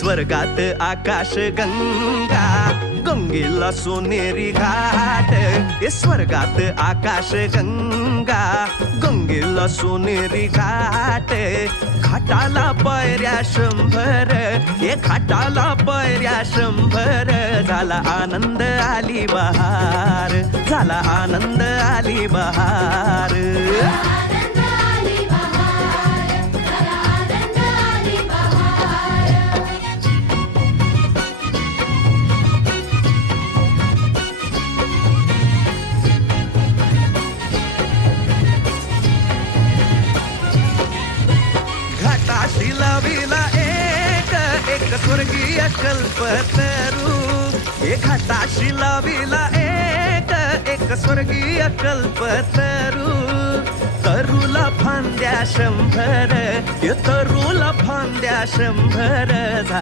स्वर्गात आकाश गंगा, गंगेला सोनेरी घाट. स्वर्गात आकाश गंगा, गंगेला सोनेरी घाट. घाटाला पायऱ्या 100, घाटाला पायऱ्या 100. झाला आनंद आली बहार, झाला आनंद आली बहार. घाटाशी लाविला एक स्वर्गीय कल्पतरू. घाटाशी लाविला एक स्वर्गीय कल्पतरू. तरूला फांद्या 100, तरूला फांद्या 100.